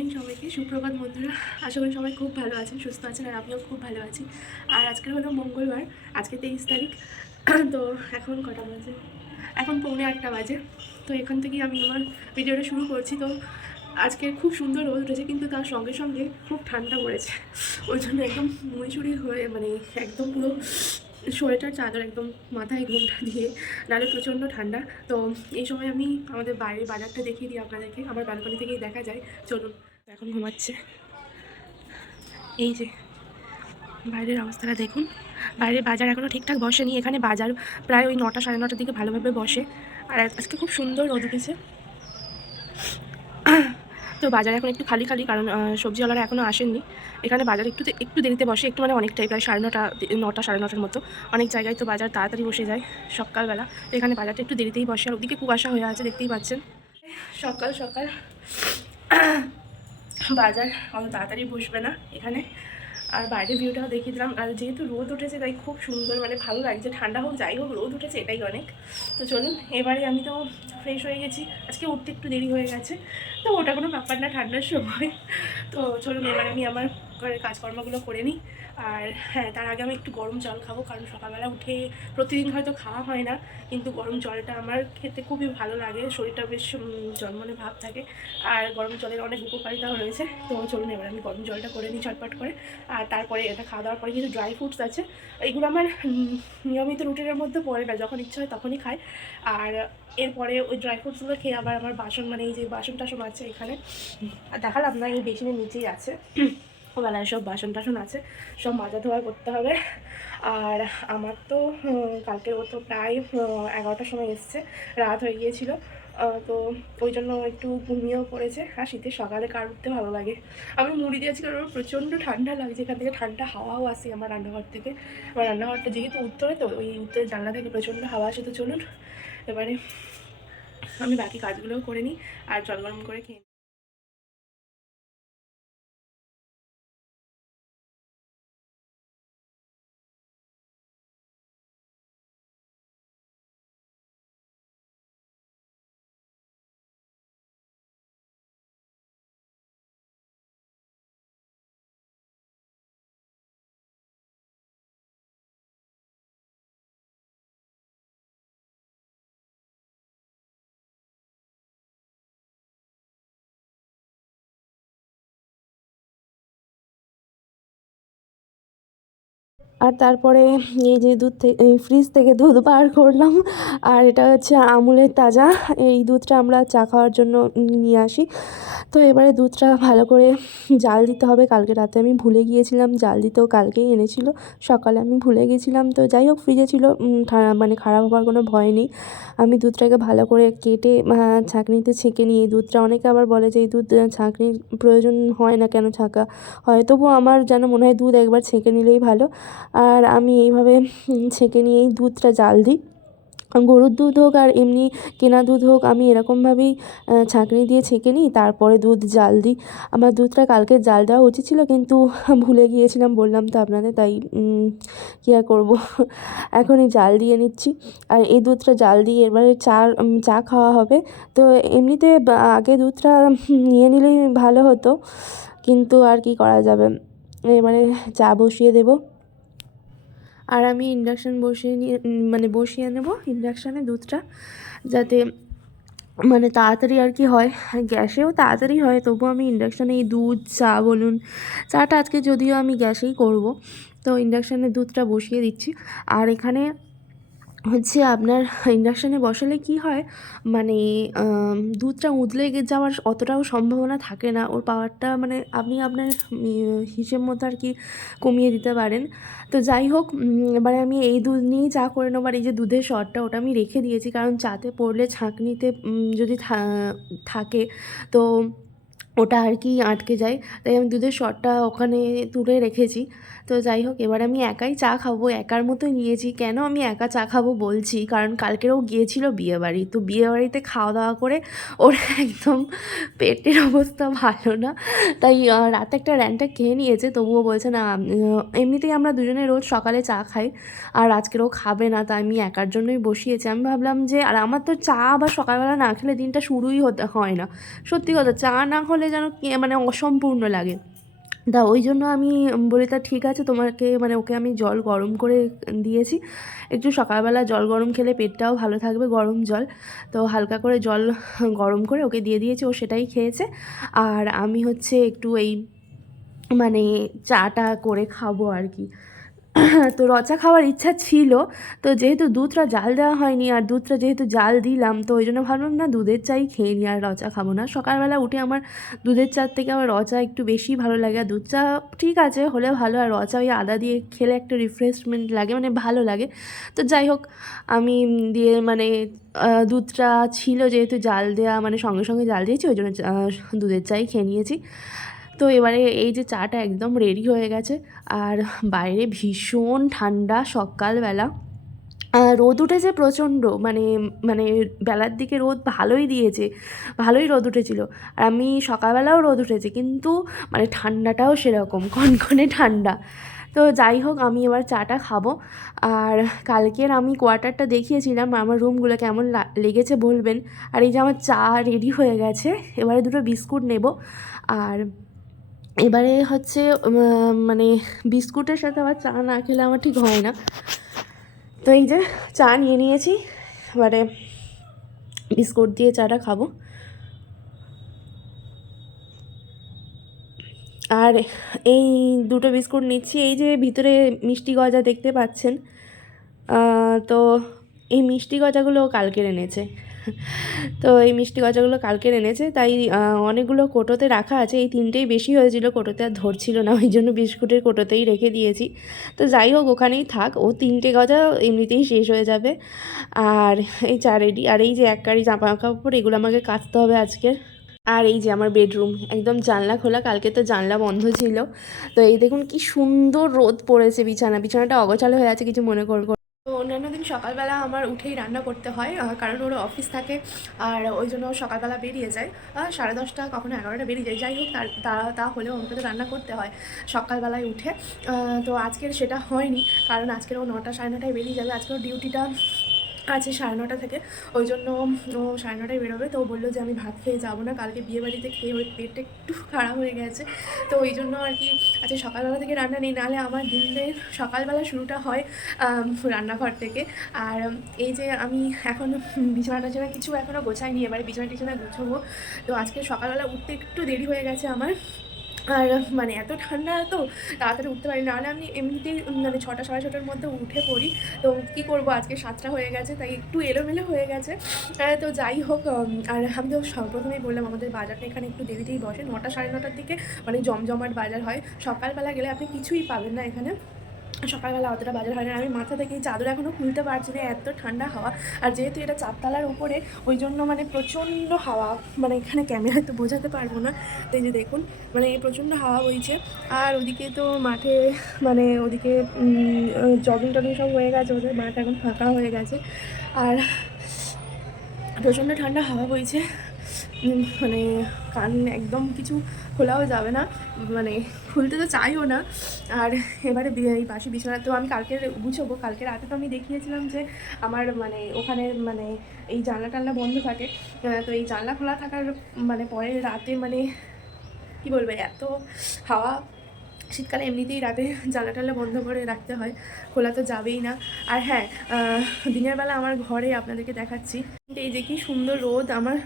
Morning সবাইকে, সুপ্রভাত বন্ধুরা। আশা করি সবাই খুব ভালো আছেন, সুস্থ আছেন, আর আমিও খুব ভালো আছি। আর আজকে হলো মঙ্গলবার, আজকে 23 তারিখ। তো এখন কটা বাজে? এখন 7:45 বাজে। তো এখান থেকেই আমি আমার ভিডিওটা শুরু করছি। তো আজকে খুব সুন্দর রোদ উঠেছে, কিন্তু তার সঙ্গে সঙ্গে খুব ঠান্ডা পড়েছে। ওই জন্য একদম মুড়িচুড়ি হয়ে একদম পুরো সোয়েটার চাদর একদম মাথায় ঘোমটা দিয়ে, নাহলে প্রচণ্ড ঠান্ডা। তো এই সময় আমি আমাদের বাইরের বাজারটা দেখিয়ে দিই আপনাদেরকে, আমার ব্যালকনি থেকেই দেখা যায়। চলুন। এখন ঘুমাচ্ছে, এই যে বাইরের অবস্থাটা দেখুন। বাইরের বাজার এখনও ঠিকঠাক বসেনি, এখানে বাজার প্রায় ওই 9টা সাড়ে 9টার দিকে ভালোভাবে বসে। আর আজকে খুব সুন্দর রোদ উঠেছে। তো বাজার এখন একটু খালি খালি, কারণ সবজিওয়ালারা এখনও আসেননি। এখানে বাজার একটু দেরিতে বসে, একটু অনেকটাই, প্রায় সাড়ে 9টা, 9টা সাড়ে 9টার মতো। অনেক জায়গায় তো বাজার তাড়াতাড়ি বসে যায় সকালবেলা। তো এখানে বাজারটা একটু দেরিতেই বসে, আর ওদিকে কুয়াশা হয়ে আছে, দেখতেই পাচ্ছেন। সকাল সকাল বাজার অত তাড়াতাড়ি বসবে না এখানে। আর বাইরের ভিউটাও দেখিয়ে দিলাম। আর যেহেতু রোদ উঠেছে তাই খুব সুন্দর, ভালো লাগছে। ঠান্ডা হোক যাই হোক, রোদ উঠেছে এটাই অনেক। তো চলুন, এবারে আমি তো ফ্রেশ হয়ে গেছি, আজকে উঠতে একটু দেরি হয়ে গেছে, তো ওটা কোনো ব্যাপার না ঠান্ডার সময়। তো চলুন, এবারে আমি আমার ঘরের কাজকর্মগুলো করে নিই। আর হ্যাঁ, তার আগে আমি একটু গরম জল খাবো, কারণ সকালবেলা উঠে প্রতিদিন হয়তো খাওয়া হয় না, কিন্তু গরম জলটা আমার খেতে খুবই ভালো লাগে। শরীরটা বেশ জন্মনে ভাব থাকে, আর গরম জলের অনেক উপকারিতাও রয়েছে। তো চলুন, এবার আমি গরম জলটা করে নিই ঝটপট করে। আর তারপরে এটা খাওয়া দাওয়ার পরে কিছু ড্রাই ফ্রুটস আছে, এইগুলো আমার নিয়মিত রুটিনের মধ্যে পড়ে না, যখন ইচ্ছা হয় তখনই খাই। আর এরপরে ওই ড্রাই ফ্রুটসগুলো খেয়ে আবার আমার বাসন, এই যে বাসন টাসন আছে এখানে, আর দেখালাম না, এই বেসিনের নিচেই আছে। বেলায় সব বাসন টাসন আছে, সব মাজা ধোয়া করতে হবে। আর আমার তো কালকে ও তো প্রায় 11টার সময় এসছে, রাত হয়ে গিয়েছিল। তো ওই জন্য একটু ঘুমিয়েও পড়েছে। আর শীতের সকালে কার উঠতে ভালো লাগে। আমি মুড়ি দিয়েছি, কারণ প্রচণ্ড ঠান্ডা লাগছে। এখান থেকে ঠান্ডা হাওয়াও আসে আমার রান্নাঘর থেকে। আমার রান্নাঘরটা যেহেতু উত্তরে, তো ওই উত্তরের জানলা থেকে প্রচণ্ড হাওয়া আসে। তো চলুন, এবারে আমি বাকি কাজগুলোও করে নিই আর জল গরম করে খেয়ে নিই। আর তারপরে এই যে দুধ থেকে, এই ফ্রিজ থেকে দুধ বার করলাম। আর এটা হচ্ছে আমুলের তাজা, এই দুধটা আমরা চা খাওয়ার জন্য নিয়ে আসি। তো এবারে দুধটা ভালো করে জাল দিতে হবে। কালকে রাতে আমি ভুলে গিয়েছিলাম জাল দিতেও, কালকেই এনেছিল, সকালে আমি ভুলে গেছিলাম। তো যাই হোক, ফ্রিজে ছিল, খারাপ হওয়ার কোনো ভয় নেই। আমি দুধটাকে ভালো করে কেটে ছাঁকনিতে ছেঁকে নিই। এই দুধটা অনেকে আবার বলে যে এই দুধ ছাঁকনির প্রয়োজন হয় না, কেন ছাঁকা হয়? তবুও আমার যেন মনে হয় দুধ একবার ছেঁকে নিলেই ভালো। আর আমি এইভাবে ছেঁকে নিয়েই দুধটা জাল দিই। গরুর দুধ হোক আর এমনি কেনা দুধ হোক, আমি এরকমভাবেই ছাঁকনি দিয়ে ছেঁকে নিই, তারপরে দুধ জাল দিই। আমার দুধটা কালকে জাল দেওয়া উচিত ছিল, কিন্তু ভুলে গিয়েছিলাম, বললাম তো আপনাদের, তাই কী আর করবো। এখনই জাল দিয়ে নিচ্ছি। আর এই দুধটা জাল দিয়ে এবারে চা খাওয়া হবে। তো এমনিতে আগে দুধটা নিয়ে নিলেই ভালো হতো, কিন্তু আর কি করা যাবে। এবারে চা বসিয়ে দেবো। আর আমি ইন্ডাকশান বসিয়ে নিয়ে বসিয়ে নেব ইন্ডাকশানে দুধটা, যাতে তাড়াতাড়ি আর কি হয়। গ্যাসেও তাড়াতাড়ি হয়, তবুও আমি ইন্ডাকশানে এই দুধ চা বলুন, চাটা আজকে যদিও আমি গ্যাসেই করব, তো ইন্ডাকশানে দুধটা বসিয়ে দিচ্ছি। আর এখানে হচ্ছে আপনার ইন্ডাকশানে বসালে কি হয়, মানে দুধটা উতলে যাওয়ার অতটাও সম্ভাবনা থাকে না। ওর পাওয়ারটা আপনি আপনার হিসেব মতো আর কি কমিয়ে দিতে পারেন। তো যাই হোক, এবারে আমি এই দুধ নিয়েই চা করে নেবো। আর এই যে দুধের সরটা, ওটা আমি রেখে দিয়েছি, কারণ চাতে পড়লে ছাঁকনিতে যদি থাকে, তো ওটা আর কি আটকে যায়, তাই আমি দুধের সরটা ওখানে তুলে রেখেছি। তো যাই হোক, এবার আমি একাই চা খাবো, একার মতোই নিয়েছি। কেন আমি একা চা খাবো বলছি, কারণ কালকেও গিয়েছিল বিয়েবাড়ি, তো বিয়েবাড়িতে খাওয়া দাওয়া করে ওর একদম পেটের অবস্থা ভালো না, তাই রাতে একটা র্যান্টা খেয়ে নিয়েছে। তবুও বলছে না, এমনিতেই আমরা দুজনে রোজ সকালে চা খাই, আর আজকেরও খাবে না, তাই আমি একার জন্যই বসিয়েছি। আমি ভাবলাম যে, আর আমার তো চা আবার সকালবেলা না খেলে দিনটা শুরুই হয় না। সত্যি কথা, চা না হলে হলে যেন মানে অসম্পূর্ণ লাগে। তা ওই জন্য আমি বলি তা ঠিক আছে তোমাকে, মানে ওকে আমি জল গরম করে দিয়েছি। একটু সকালবেলা জল গরম খেলে পেটটাও ভালো থাকবে, গরম জল। তো হালকা করে জল গরম করে ওকে দিয়ে দিয়েছি, ও সেটাই খেয়েছে। আর আমি হচ্ছে একটু এই মানে চাটা করে খাবো আর কি। তো রচা খাওয়ার ইচ্ছা ছিল, তো যেহেতু দুধটা জাল দেওয়া হয়নি আর দুধটা যেহেতু জাল দিলাম, তো ওই জন্য ভাবলাম না দুধের চাই খেয়ে নিই, আর রচা খাবো না। সকালবেলা উঠে আমার দুধের চার থেকে আমার রচা একটু বেশি ভালো লাগে। আর দুধ চা ঠিক আছে হলে ভালো, আর রচা ওই আদা দিয়ে খেলে একটা রিফ্রেশমেন্ট লাগে, মানে ভালো লাগে। তো যাই হোক, আমি দিয়ে মানে দুধটা ছিল যেহেতু জাল দেওয়া, মানে সঙ্গে সঙ্গে জাল দিয়েছি, ওই জন্য দুধের চাই খেয়ে নিয়েছি। তো এবারে এই যে চাটা একদম রেডি হয়ে গেছে, আর বাইরে ভীষণ ঠান্ডা সকালবেলা। রোদ উঠেছে প্রচণ্ড, মানে মানে বেলার দিকে রোদ ভালোই দিয়েছে, ভালোই রোদ উঠেছিল। আর আমি সকালবেলাও রোদ উঠেছে, কিন্তু মানে ঠান্ডাটাও সেরকম কনকনে ঠান্ডা। তো যাই হোক, আমি এবার চাটা খাবো। আর কালকের আমি কোয়ার্টারটা দেখিয়েছিলাম, আমার রুমগুলো কেমন লেগেছে বলবেন। আর এই যে আমার চা রেডি হয়ে গেছে, এবারে দুটো বিস্কুট নেব। আর এবারে হচ্ছে মানে বিস্কুটের সাথে আবার চা না খেলে আমার ঠিক হয় না। তো এই যে চা নিয়ে নিয়েছি, এবারে বিস্কুট দিয়ে চাটা খাবো। আর এই দুটো বিস্কুট নিচ্ছি, এই যে ভিতরে মিষ্টি গজা দেখতে পাচ্ছেন, তো এই মিষ্টি গজাগুলো কালকের এনেছে। তো এই মিষ্টি গজাগুলো কালকের এনেছে, তাই অনেকগুলো কোটোতে রাখা আছে। এই তিনটেই বেশি হয়েছিল, কোটোতে আর ধরছিল না, ওই জন্য বিস্কুটের কোটোতেই রেখে দিয়েছি। তো যাই হোক, ওখানেই থাক, ও তিনটে গজা এমনিতেই শেষ হয়ে যাবে। আর এই চা রেডি। আর এই যে এক গাড়ি জামা কাপড়, এগুলো আমাকে কাচতে হবে আজকে। আর এই যে আমার বেডরুম একদম জানলা খোলা, কালকে তো জানলা বন্ধ ছিল। তো এই দেখুন কি সুন্দর রোদ পড়েছে, বিছানাটা অগোছালো হয়ে আছে, কিছু মনে করবো। তো অন্যান্য দিন সকালবেলা আমার উঠেই রান্না করতে হয়, কারণ ওর অফিস থাকে, আর ওই জন্য সকালবেলা বেরিয়ে যায় 10:30, কখনো 11টা বেরিয়ে যায়। যাই হোক, তা হলেও আমাকে তো রান্না করতে হয় সকালবেলায় উঠে। তো আজকের সেটা হয়নি, কারণ আজকের ও 9টা 9:30টায় বেরিয়ে যাবে। আজকের ডিউটিটা আছে 9:30 থেকে, ওই জন্য ও 9:30টায় বেরোবে। তো বললো যে আমি ভাত খেয়ে যাবো না, কালকে বিয়েবাড়িতে খেয়ে ওই পেটটা একটু খারাপ হয়ে গেছে। তো ওই জন্য আর কি আজকে সকালবেলা থেকে রান্না নেই, নাহলে আমার দিনের সকালবেলা শুরুটা হয় রান্নাঘর থেকে। আর এই যে আমি এখন বিছানা কিছু এখনও গোছাইনি, এবারে বিছানা গুছাবো। তো আজকে সকালবেলা উঠতে একটু দেরি হয়ে গেছে আমার। আর মানে এত ঠান্ডা, এত তাড়াতাড়ি উঠতে পারি, নাহলে আমি এমনিতেই মানে 6টা 6:30টার মধ্যে উঠে পড়ি। তো কী করবো, আজকে 7টা হয়ে গেছে, তাই একটু এলোমেলো হয়ে গেছে। তো যাই হোক, আর আমি তো প্রথমেই বললাম আমাদের বাজারটা এখানে একটু দেরিতেই বসে, 9টা 9:30টার দিকে মানে জমজমাট বাজার হয়। সকালবেলা গেলে আপনি কিছুই পাবেন না এখানে, সকালবেলা অতটা বাজার হয় না। আমি মাথা থেকে এই চাদর এখনও খুলতে পারছি না, এত ঠান্ডা হাওয়া। আর যেহেতু এটা 4তলার ওপরে, ওই জন্য মানে প্রচণ্ড হাওয়া, মানে এখানে ক্যামেরায় তো বোঝাতে পারবো না। তো এই যে দেখুন, মানে প্রচণ্ড হাওয়া বইছে। আর ওদিকে তো মাঠে, মানে ওদিকে জগিং টগিং সব হয়ে গেছে, ওদের মাঠ এখন ফাঁকা হয়ে গেছে। আর প্রচণ্ড ঠান্ডা হাওয়া বইছে, মানে কান একদম কিছু খোলাও যাবে না, মানে খুলতে তো চাইও না। আর এবারে এই বাসি বিছানা তো আমি কালকে গুছাবো। কালকে রাতে তো আমি দেখিয়েছিলাম যে আমার মানে ওখানে মানে এই জানলা টানলা বন্ধ থাকে। তো এই জানলা খোলা থাকার মানে পরে রাতে মানে কী বলবো, এত হাওয়া। শীতকালে এমনিতেই রাতে জানলা টানলা বন্ধ করে রাখতে হয়, খোলা তো যাবেই না। আর হ্যাঁ, দিনের বেলা আমার ঘরে আপনাদেরকে দেখাচ্ছি, এই যে কি সুন্দর রোদ আমার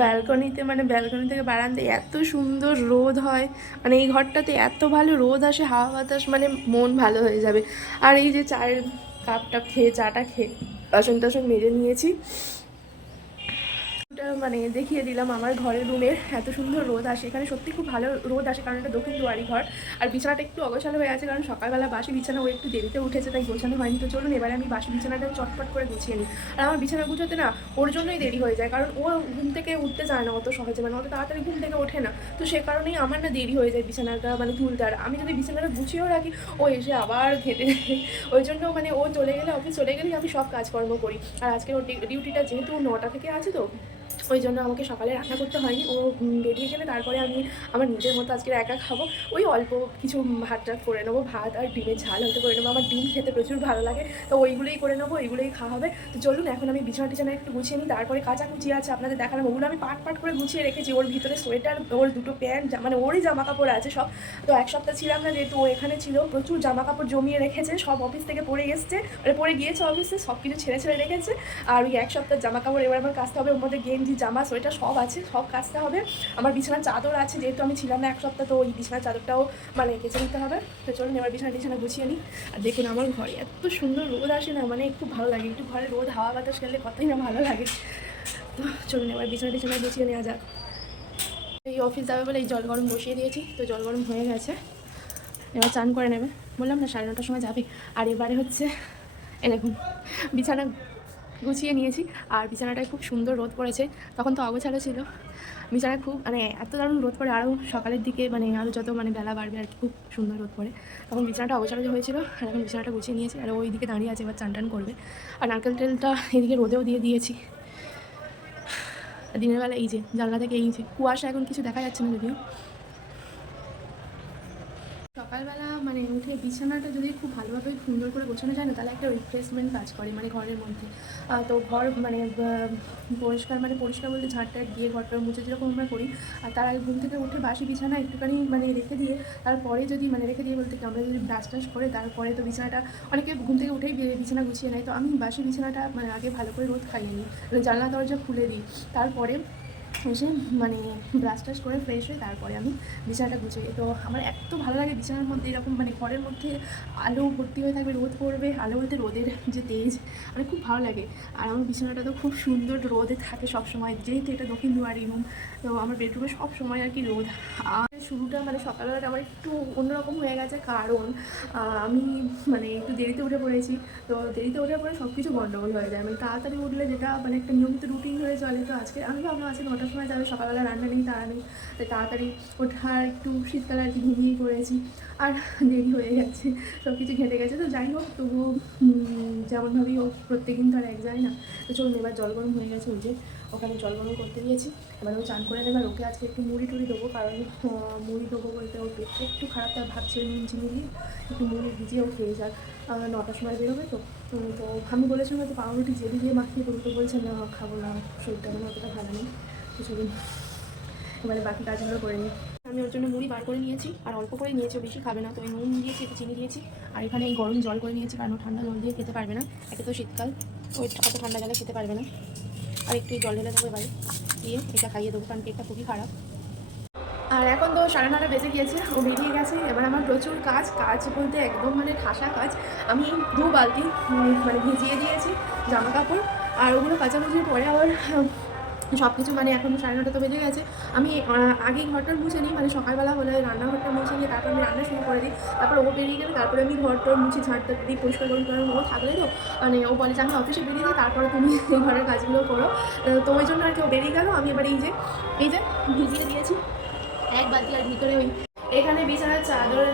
ব্যালকনিতে, মানে ব্যালকনি থেকে বারান্দায় এত সুন্দর রোদ হয়, মানে এই ঘরটাতে এত ভালো রোদ আসে, হাওয়া বাতাস, মানে মন ভালো হয়ে যাবে। আর এই যে চায়ের কাপটা খেয়ে, চাটা খেয়ে বাসন টাসন মেজে নিয়েছি, মানে দেখিয়ে দিলাম আমার ঘরের রুমের এত সুন্দর রোদ আসে এখানে, সত্যি খুব ভালো রোদ আসে, কারণ এটা দক্ষিণ দুয়ারি ঘর। আর বিছানাটা একটু অগোছালো হয়ে আছে, কারণ সকালবেলা বাসি বিছানা ও একটু দেরিতে উঠেছে, তাই গোছানো হয়নি। তো চলুন এবারে আমি বাসি বিছানাটা চটপট করে গুছিয়ে নিই। আর আমার বিছানা গুছোতে না ওর জন্যই দেরি হয়ে যায়, কারণ ও ঘুম থেকে উঠতে চায় না অত সহজে, মানে অত তাড়াতাড়ি ঘুম থেকে ওঠে না। তো সে কারণেই আমার না দেরি হয়ে যায় বিছানাটা মানে তুলতে। আর আমি যদি বিছানাটা গুছিয়েও রাখি, ও এসে আবার ঘেঁটে দেয়। ওই জন্য মানে ও চলে গেলে, অফিস চলে গেলেই আমি সব কাজকর্ম করি। আর আজকে ওর ডিউটিটা যেহেতু 9টা থেকে আছে, তো ওই জন্য আমাকে সকালে রান্না করতে হয়নি। ও বেরিয়ে গেলে তারপরে আমি আমার নিজের মতো আজকে একা খাবো। ওই অল্প কিছু ভাত টাত করে নেবো, ভাত আর ডিমের ঝাল হয়তো করে নেবো। আমার ডিম খেতে প্রচুর ভালো লাগে, তো ওইগুলোই করে নেবো, ওইগুলোই খাওয়া হবে। তো চলুন এখন আমি বিছানা টিছানা একটু গুছিয়ে নিই, তারপরে কাচাকুচি আছে আপনাদের দেখালাম, ওগুলো আমি পাট পাট করে গুছিয়ে রেখেছি। ওর ভিতরে সোয়েটার, ওর দুটো প্যান্ট, মানে ওরই জামা কাপড় আছে সব। তো এক সপ্তাহ ছিলাম না যেহেতু, ও এখানে ছিল, প্রচুর জামা কাপড় জমিয়ে রেখেছে, সব অফিস থেকে পরে এসছে, মানে পরে গিয়েছে অফিসে, সব কিছু ছেড়ে ছেড়ে রেখেছে। আর ওই এক সপ্তাহ জামা কাপড় এবার আমার কাচতে হবে, ওর মধ্যে গেঞ্জি জামা সোয়েটার সব আছে, সব কাচতে হবে। আমার বিছানার চাদর আছে, যেহেতু আমি ছিলাম না এক সপ্তাহ, তো ওই বিছানার চাদরটাও মানে কেচে নিতে হবে। তো চলুন এবার বিছানা টিছানা গুছিয়ে নিই। আর দেখুন আমার ঘরে এত সুন্দর রোদ আসে না, মানে খুব ভালো লাগে, একটু ঘরে রোদ হাওয়া বাতাস খেলে কতই না ভালো লাগে। তো চলুন এবার বিছানা টিছানা গুছিয়ে নেওয়া যাক। এই অফিস যাবে বলে এই জল গরম বসিয়ে দিয়েছি, তো জল গরম হয়ে গেছে, এবার চান করে নেবে। বললাম না 9:30টার সময় যাবে। আর এবারে হচ্ছে এ দেখুন বিছানা গুছিয়ে নিয়েছি, আর বিছানাটায় খুব সুন্দর রোদ পড়েছে, তখন তো অগোছালো ছিল বিছানায়, খুব মানে এত দারুণ রোদ পড়ে, আরও সকালের দিকে মানে আরও যত মানে বেলা বাড়বে আর কি, খুব সুন্দর রোদ পড়ে। তখন বিছানাটা অগোছালো হয়েছিল, আর এখন বিছানাটা গুছিয়ে নিয়েছি, আর ওই দিকে দাঁড়িয়ে আছে, এবার চান টান করবে। আর নারকেল তেলটা এদিকে রোদেও দিয়ে দিয়েছি। দিনের বেলা এই যে জানলা থেকে এই যে কুয়াশা, এখন কিছু দেখা যাচ্ছে না যদিও। সকালবেলা মানে উঠে বিছানাটা যদি খুব ভালোভাবে সুন্দর করে গোছানো যায় না, তাহলে একটা রিফ্রেশমেন্ট কাজ করে মানে ঘরের মধ্যে। তো ঘর মানে পরিষ্কার বলতে ঝাঁটটা দিয়ে ঘরটা মুছে যেরকম আমরা করি, আর তার আগে ঘুম থেকে উঠে বাসি বিছানা একটুখানি মানে রেখে দিয়ে, তারপরে যদি মানে রেখে দিয়ে বলতে কি আমরা যদি ব্রাশ টাশ করে তারপরে তো বিছানাটা, অনেকে ঘুম থেকে উঠেই বিছানা গুছিয়ে নেয়, তো আমি বাসি বিছানাটা মানে আগে ভালো করে রোদ খাইয়ে নিই, জানলা দরজা খুলে দিই, তারপরে এসে মানে ব্রাশ টাশ করে ফ্রেশ হয়ে তারপরে আমি বিছানাটা গুছিয়ে। তো আমার এত ভালো লাগে বিছানার মধ্যে এরকম মানে ঘরের মধ্যে আলো ভর্তি হয়ে থাকবে, রোদ পড়বে, আলো বলতে রোদের যে তেজ, মানে খুব ভালো লাগে। আর আমার বিছানাটা তো খুব সুন্দর রোদে থাকে সবসময়, যেহেতু এটা দক্ষিণ দুয়ারি রুম, তো আমার বেডরুমে সব সময় আর কি রোদ। আর শুরুটা মানে সকালবেলাটা আমার একটু অন্যরকম হয়ে গেছে, কারণ আমি মানে একটু দেরিতে উঠে পড়েছি। তো দেরিতে ওঠার পরে সব কিছু গণ্ডগোল হয়ে যায়, মানে তাড়াতাড়ি উঠলে যেটা মানে একটা নিয়মিত রুটিন হয়ে চলে। তো আজকে আমি ভাবলাম আজকে 9টার সময় যাবে, সকালবেলা রান্না নেই, তারা নেই, তাই তাড়াতাড়ি ওঠার একটু শীতকালে আর কি ঘুমিয়েই পড়েছি, আর দেরি হয়ে গেছে, সব কিছু ঘেটে গেছে। তো যাই হোক, তবুও যেমনভাবেই ও প্রত্যেক দিন তো আর এক যায় না। তো চলুন এবার জল গরম হয়ে গেছে, ওই যে ওখানে জল গরম করতে দিয়েছি, এবার ও চান করে নেবে। আর ওকে আজকে একটু মুড়ি টুড়ি দেবো, কারণ মুড়ি দেবো বলতে ওর পেটটা একটু খারাপ, তার ভাবছে নুন চিনি দিয়ে একটু মুড়ি ভিজিয়ে ও খেয়ে যাক, 9টার সময় বেরোবে। তো তো আমি বলেছিলাম হয়তো পাউরুটি জেলি দিয়ে মাখিয়ে দেবো, তো বলছে না খাবো না, শরীরটা মানে অতটা ভালো নেই। তো চলুন এবারে বাকি কাজগুলো করে নিই। আমি ওর জন্য মুড়ি বার করে নিয়েছি, আর অল্প করে নিয়েছি, বেশি খাবে না, তো এই নুন দিয়েছি, একটু চিনি দিয়েছি, আর এখানে এই গরম জল করে নিয়েছি, কারণ ঠান্ডা জল দিয়ে খেতে পারবে না, একে তো শীতকাল, ওই অত ঠান্ডা জলে খেতে পারবে না। আর একটু জল ঢেলে দেবো এবারে, দিয়ে এটা খাইয়ে দেবো, কারণ পেটটা খুবই খারাপ। আর এখন তো 9:30 বেজে গিয়েছে, ও বেরিয়ে গেছে। এবার আমার প্রচুর কাজ বলতে একদম মানে ঠাসা কাজ। আমি 2 বালতি মানে ভিজিয়ে দিয়েছি জামা কাপড়, আর ওগুলো কাচাকুচির পরে আবার সব কিছু মানে এখন 9:30 তো বেজে গেছে। আমি আগেই ঘরটা মুছে নিই, মানে সকালবেলা হলে রান্নাঘরটা মুছে নিয়ে তারপর আমি রান্না শুরু করে দিই, তারপর ও বেরিয়ে গেলে তারপরে আমি ঘরটা মুছে ঝাঁটটা দিই, পরিষ্কার করি, কারণ ও থাকলে তো মানে ও বলে যে আমি অফিসে বেরিয়ে দিই, তারপরে তুমি এই ঘরের কাজগুলো করো। তো ওই জন্য আর কি ও বেরিয়ে গেল। আমি এবার এই যে ভিজিয়ে দিয়েছি 1 বালতি, আর ভিতরে ওই এখানে বিছানার চাদর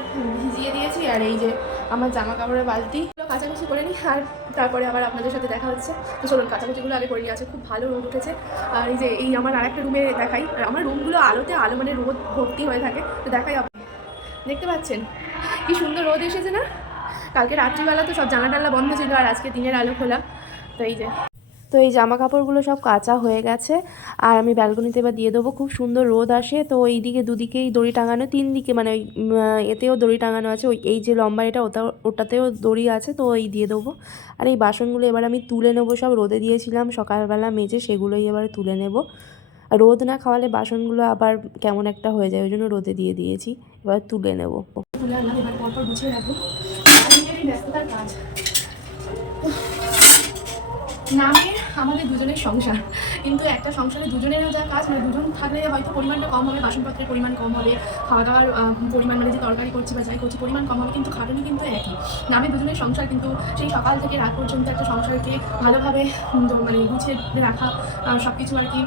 ভিজিয়ে দিয়েছি, আর এই যে আমার জামা কাপড়ের বালতি কাচাকুচি করে নিই, আর তারপরে আবার আপনাদের সাথে দেখা হচ্ছে। তো চলুন কাচাকুচিগুলো আগে করে নিয়ে আছে, খুব ভালো রোদ উঠেছে। আর এই যে এই আমার আরেকটা রুমে দেখাই, আর আমার রুমগুলো আলোতে আলো মানে রোদ ভর্তি হয়ে থাকে, তো দেখাই আপনি দেখতে পাচ্ছেন কি সুন্দর রোদ এসেছে না। কালকে রাত্রিবেলা তো সব জানলা টানলা বন্ধ ছিল, আর আজকে দিনের আলো খোলা। তো এই যে এই জামা কাপড়গুলো সব কাচা হয়ে গেছে, আর আমি ব্যালকনিতে এবার দিয়ে দেবো। খুব সুন্দর রোদ আসে, তো এইদিকে দুদিকেই দড়ি টাঙানো, 3 দিকে মানে ওই এতেও দড়ি টাঙানো আছে, ওই এই যে লম্বা এটা ওটাতেও দড়ি আছে, তো এই দিয়ে দেবো। আর এই বাসনগুলো এবার আমি তুলে নেবো, সব রোদে দিয়েছিলাম সকালবেলা মেজে, সেগুলোই এবার তুলে নেব। রোদ না খাওয়ালে বাসনগুলো আবার কেমন একটা হয়ে যায়, ওই জন্য রোদে দিয়ে দিয়েছি, এবার তুলে নেব। তুলে আনলাম, এবার পরপর গুছিয়ে রাখবো, ব্যস্ততার কাজ। নামে আমাদের দুজনের সংসার, কিন্তু একটা সংসারে দুজনেরও যা কাজ, মানে দুজন থাকলে হয়তো পরিমাণটা কম হবে, বাসনপত্রের পরিমাণ কম হবে, খাওয়া দাওয়ার পরিমাণ মানে যে তরকারি করছি বা যাই করছি পরিমাণ কম হবে, কিন্তু খাটুনি কিন্তু একই। নামে দুজনের সংসার, কিন্তু সেই সকাল থেকে রাত পর্যন্ত একটা সংসারকে ভালোভাবে মানে গুছিয়ে রাখা, সব কিছু আর কি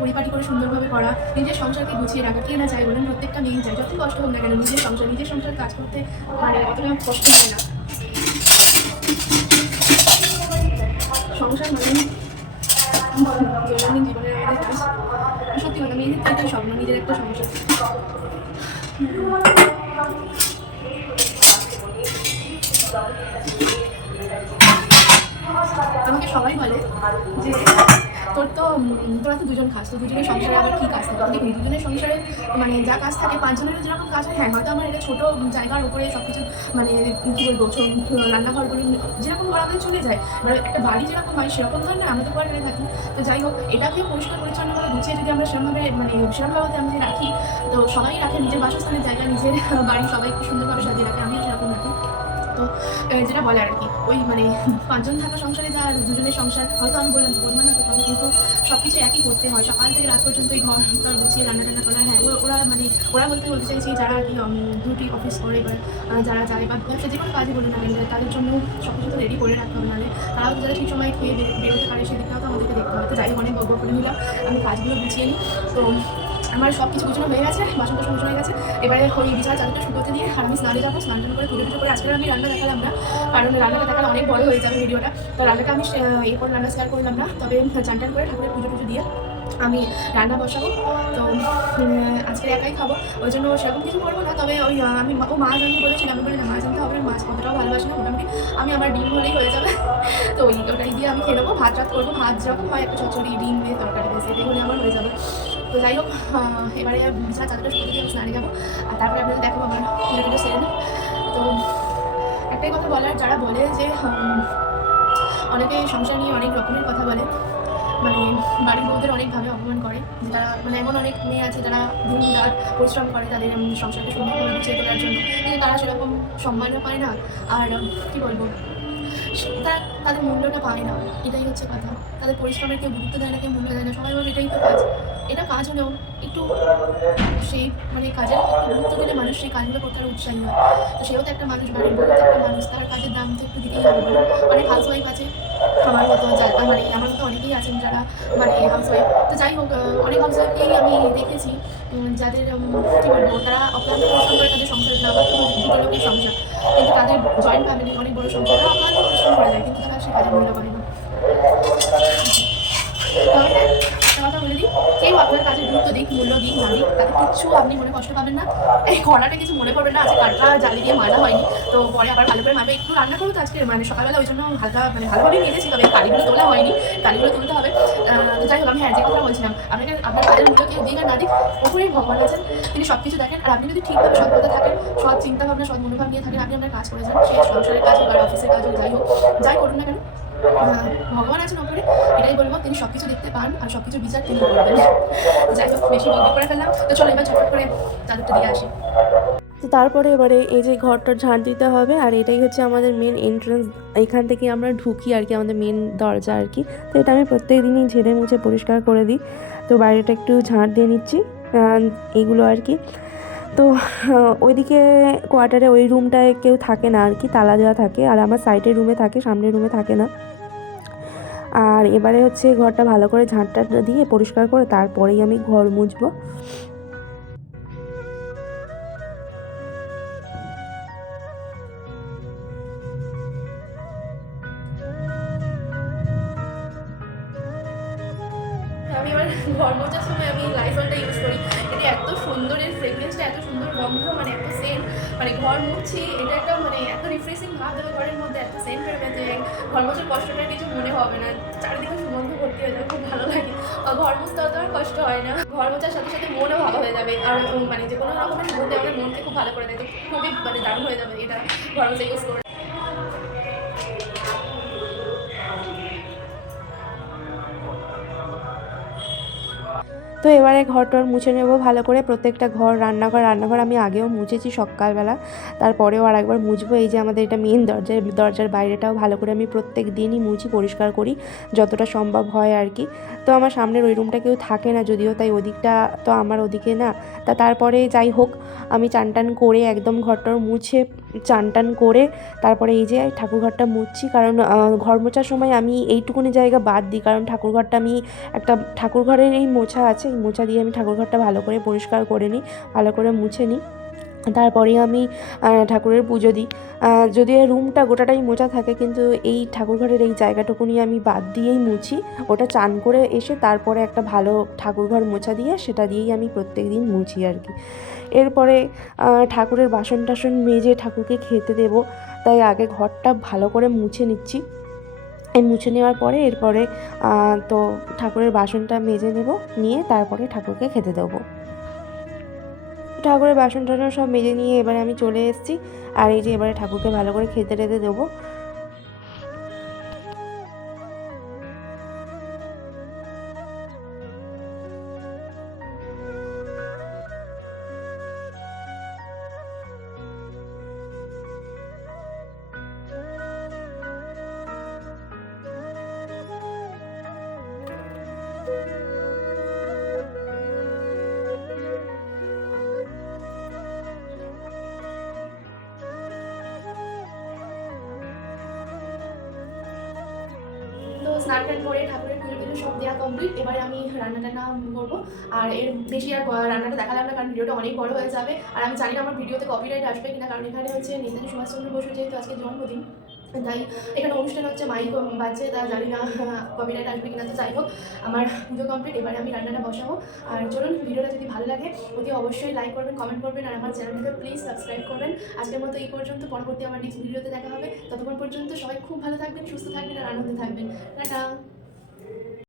পরিপাটি করে সুন্দরভাবে করা, নিজের সংসারকে গুছিয়ে রাখা, কে না চাই বলেন, প্রত্যেকটা মেয়েই চাই, যতই কষ্ট হোক না কেন নিজের সংসার কাজ করতে মানে অতটা কষ্ট হয় না। সংসার মানে দৈনন্দিন জীবনের আমাদের কাজ, সত্যি কথা মেয়েদের তো এটাই স্বপ্ন, নিজের একটা সংসার। আমাকে সবাই বলে যে তোরা তো দুজন খাস, তো দুজনের সংসারে আবার কী কাজ থাকে। দেখুন দুজনের সংসারে মানে যা কাজ থাকে 5 জনের যেরকম কাজ হয়, হ্যাঁ হয়তো আমার এটা ছোটো জায়গার উপরে সব কিছু মানে কী বলবো রান্নাঘর বলুন যেরকম ঘর আমাদের চলে যায়, মানে একটা বাড়ি যেরকম হয় সেরকম ধর না, আমরা তো কোয়ার্টারে থাকি। তো যাই হোক এটাকে পরিষ্কার পরিচ্ছন্ন করে গুছিয়ে যদি আমরা সেরকমভাবে মানে সেরকমভাবে আমি যদি রাখি, তো সবাই রাখে নিজের বাসস্থানের জায়গা, নিজের বাড়ি সবাই খুব সুন্দরভাবে সাজিয়ে রাখে, আমিও সেরকম রাখি। তো যেটা বলে আর কি ওই মানে 5 জন থাকা সংসারে যা দুজনের সংসার, হয়তো আমি বললাম পরিমাণ হতে পারে, কিন্তু সব কিছু একই করতে হয়, সকাল থেকে রাত পর্যন্ত এই ঘর গুছিয়ে রান্না করা। হ্যাঁ ওরা মানে ওরা বলতে চাইছি যারা আর কি ডিউটি অফিস করে বা যারা যায় বা ব্যবসা যে কোনো কাজই বলুন না কেন, তাদের জন্য সব কিছু তো রেডি করে রাখতে হবে, নাহলে তারাও যারা ঠিক সময় খেয়ে বেরোতে পারে সেদিকটাও তো আমাদেরকে দেখতে হবে। তো যাই হোক অনেক গল্প করে নিলাম, আমি কাজগুলো গুছিয়ে নিই। তো আমার সব কিছু গুছানো হয়ে গেছে, বাসন টাসন গুছানো হয়ে গেছে, এবারে ওই বিছানা চাদরটা শুকোতে দিয়ে আর আমি স্নানে যাবো, স্নান করে পুজো টুজো করে আজকে আমি রান্না দেখালাম না, কারণ রান্নাটা দেখালে অনেক বড় হয়ে যাবে ভিডিওটা। তো রান্নাটা আমি এরপর রান্না শেয়ার করলাম না, তবে চান টান করে ঠাকুরের পুজো টুজো দিয়ে আমি রান্না বসাবো। তো আজকে একাই খাবো, ওই জন্য সেরকম কিছু করবো না, তবে ওই আমি মাছ আনতে বলেছিলাম, আমি বলি না মাছ আনতে হবে না, মাছ কতটাও ভালোবাসি না, মোটামুটি আমি আমার ডিম হলেই হয়ে যাবে। তো ওটাই দিয়ে আমি খেয়ে নেবো, ভাত রাত করবো, ভাত যেরকম হয় একটা চচ্চড়ি ডিম দিয়ে তরকারি দিয়ে সেটাই হলে আমার হয়ে যাবে। তো যাই হোক এবারে বিছানা চাদরটা শুকিয়ে দিয়ে আমি স্নানে যাবো, আর তারপরে আপনাদের দেখো আমার পুজো সেরে নিই। তো একটাই কথা বলার, যারা বলে যে অনেকে সংসার নিয়ে অনেক রকমের কথা বলে, মানে বাড়ির বউদের অনেকভাবে অপমান করে, যারা মানে এমন অনেক মেয়ে আছে যারা দিন রাত পরিশ্রম করে তাদের সংসারকে সুন্দরভাবে গুছিয়ে তোলার জন্য, কিন্তু তারা সেরকম সম্মানও পায় না, আর কী বলবো তারা তাদের মূল্যটা পায় না, এটাই হচ্ছে কথা। তাদের পরিশ্রমের কেউ গুরুত্ব দেয় না, কেউ মূল্য দেয় না, সবাই বলে এটাই তো কাজ, এটা কাজ হলেও একটু সেই মানে কাজের একটু গুরুত্ব দিলে মানুষ সেই কাজগুলো করতে আরও উৎসাহী হয়। তো সেও তো একটা মানুষ, বাড়ির বউ তো একটা মানুষ, তার কাজের দাম তো একটু দিতেই হবে বলুন। অনেক হাউস ওয়াইফ আছে আমার মতো, মানে আমার মতো অনেকেই আছেন যারা মানে হাউস ওয়াইফ। তো যাই হোক অনেক হাউস ওয়াইফকেই আমি দেখেছি যাদের কী বলবো তারা অক্লান্ত পরিশ্রম করে তাদের সংসার, না দুটো লোকের সংসার, কিন্তু তাদের জয়েন্ট ফ্যামিলি অনেক বড় সংসার, তারা অক্লান্ত পরিশ্রম করে যায়, কিন্তু তারা সে কাজের মূল্য পায় না। তবে হ্যাঁ একটা কথা বলে দিই, কেউ আপনার কাজে গুরুত্ব দিক, মূল্য দিক না দিক, তাতে কিচ্ছু আপনি মনে কষ্ট পাবেন না, এই কড়াটা কিছু মনে করবেন না, আজকে কাঠটা জ্বালিয়ে দিয়ে মাজা হয়নি, তো পরে আবার ভালো করে মারবে। একটু রান্না করবো তো আজকে মানে সকালবেলা, ওই জন্য হালকা মানে ভালোভাবেই মেরেছি, তবে কালিগুলো তোলা হয়নি, কালিগুলো তুলতে হবে। তো যাই হোক আমি হ্যাঁ যে কথা বলছিলাম, আপনাকে আপনার কাজের মূল্য কেউ দিক আর না দিক, ওপরেই ভগবান আছেন, তিনি সব কিছু দেখেন, আর আপনি যদি ঠিকভাবে সৎ পথে থাকেন, সৎ চিন্তাভাবনা সৎ মনোভাব নিয়ে থাকেন, আপনি আপনার কাজ করে যান, সেই সংসারের কাজ হোক আর অফিসের কাজ হোক, যাই হোক যাই করুন না কেন ভগবান আছেন ওপরে, এটাই বলবো, তিনি সব কিছু দেখতে পান আর সব কিছুর বিচার তিনি করবেন। যাই হোক বেশি বকবক করে ফেললাম, তো চলো এবার চটপট করে চাদরটা দিয়ে আসি। তো তারপরে এবারে এই যে ঘরটা ঝাড় দিতে হবে, আর এটাই হচ্ছে আমাদের মেন এন্ট্রান্স, এখান থেকে আমরা ঢুকি আর কি, আমাদের মেন দরজা আর কি। তো এটা আমি প্রত্যেক দিনই ঝেড়ে মুছে পরিষ্কার করে দিই। তো বাইরেটা একটু ঝাড় দিয়ে নিচ্ছি এইগুলো আর কি। তো ওইদিকে কোয়ার্টারে ওই রুমটায় কেউ থাকে না আর কি, তালা দেওয়া থাকে, আর আমার সাইডের রুমে থাকে, সামনের রুমে থাকে না। আর এবারে হচ্ছে ঘরটা ভালো করে ঝাঁটটা দিয়ে পরিষ্কার করে তারপরেই আমি ঘর মুছবো। আমি এবার ঘর মোছার সময় আমি লাইজলটা ইউজ করি, এটা এত সুন্দর, এর ফ্রেগনেন্সটা এত সুন্দর, গন্ধ মানে এত সেন্ট, মানে ঘর মুছছি এটা একটা মানে এত রিফ্রেশিং ভাব দেবে ঘরের মধ্যে, এত সেন্ট বেরোবে যে ঘর মোছার কষ্টটা কিছু মনে হবে না, চারিদিকে সুগন্ধ ভর্তি হয়ে যাবে, খুব ভালো লাগে। আর ঘর মুছতে অত আর কষ্ট হয় না, ঘর মোছার সাথে সাথে মনও ভালো হয়ে যাবে, আর মানে যে কোনো রকমের সুগন্ধে আমাদের মনকে খুব ভালো করে দেয়, তো খুবই মানে দারুণ হয়ে যাবে এটা ঘর মোছা ইউজ করে। তো এবারে ঘরটর মুছে নেব ভালো করে, প্রত্যেকটা ঘর, রান্নাঘর আমি আগেও মুছেছি সকালবেলা, তারপরেও আর একবার মুছবো। এই যে আমাদের এটা মেন দরজার বাইরেটাও ভালো করে আমি প্রত্যেক দিনই মুছি, পরিষ্কার করি যতটা সম্ভব হয় আর কি। তো আমার সামনের ওই রুমটা কেউ থাকে না যদিও, তাই ওদিকটা তো আমার ওদিকে না, তারপরে যাই হোক আমি চান টান করে একদম ঘরটর মুছে চান টান করে তারপরে এই যে ঠাকুরঘরটা মুছছি, কারণ ঘর মোছার সময় আমি এইটুকুনি জায়গা বাদ দিই, কারণ ঠাকুরঘরটা আমি একটা ঠাকুরঘরের এই মোছা আছে, এই মোছা দিয়ে আমি ঠাকুরঘরটা ভালো করে পরিষ্কার করে নিই, ভালো করে মুছে নিই। তারপরেই আমি ঠাকুরের পুজো দিই। যদিও রুমটা গোটাটাই মোছা থাকে, কিন্তু এই ঠাকুরঘরের এই জায়গাটুকুনি আমি বাদ দিয়েই মুছি। ওটা চান করে এসে তারপরে একটা ভালো ঠাকুরঘর মোছা দিয়ে সেটা দিয়েই আমি প্রত্যেকদিন মুছি আর কি। এরপরে ঠাকুরের বাসন টাসন মেজে ঠাকুরকে খেতে দেবো, তাই আগে ঘরটা ভালো করে মুছে নিচ্ছি। এই মুছে নেওয়ার পরে এরপরে তো ঠাকুরের বাসনটা মেজে নেব, নিয়ে তারপরে ঠাকুরকে খেতে দেবো। ঠাকুরের বাসন টাসন সব মেজে নিয়ে এবারে আমি চলে এসেছি, আর এই যে এবারে ঠাকুরকে ভালো করে খেতে টেতে দেবো। তো স্নান টান করে ঠাকুরের পুজো টুজো সব দেওয়া কমপ্লিট। এবারে আমি রান্না টান্না করবো, আর এর বেশি আর রান্নাটা দেখালাম না, কারণ ভিডিওটা অনেক বড় হয়ে যাবে। আর আমি জানি না আমার ভিডিওতে কপিরাইট আসবে কিনা, কারণ এখানে হচ্ছে নেতাজি সুভাষচন্দ্র বসু যেহেতু আজকে জন্মদিন, তাই এখানে অনুষ্ঠান হচ্ছে, মাইক বাজছে, তা জানি না কপিরাইট আসবে কিনা। তো যাই হোক, আমার পুজো কমপ্লিট, এবারে আমি রান্নাটা বসাবো। আর চলুন, ভিডিওটা যদি ভালো লাগে অতি অবশ্যই লাইক করবেন, কমেন্ট করবেন, আর আমার চ্যানেলটাকে প্লিজ সাবস্ক্রাইব করবেন। আজকের মতো এই পর্যন্ত, পরবর্তী আমার নেক্সট ভিডিওতে দেখা হবে। ততক্ষণ পর্যন্ত সবাই খুব ভালো থাকবেন, সুস্থ থাকবেন, আর আনন্দে থাকবেন। টাটা।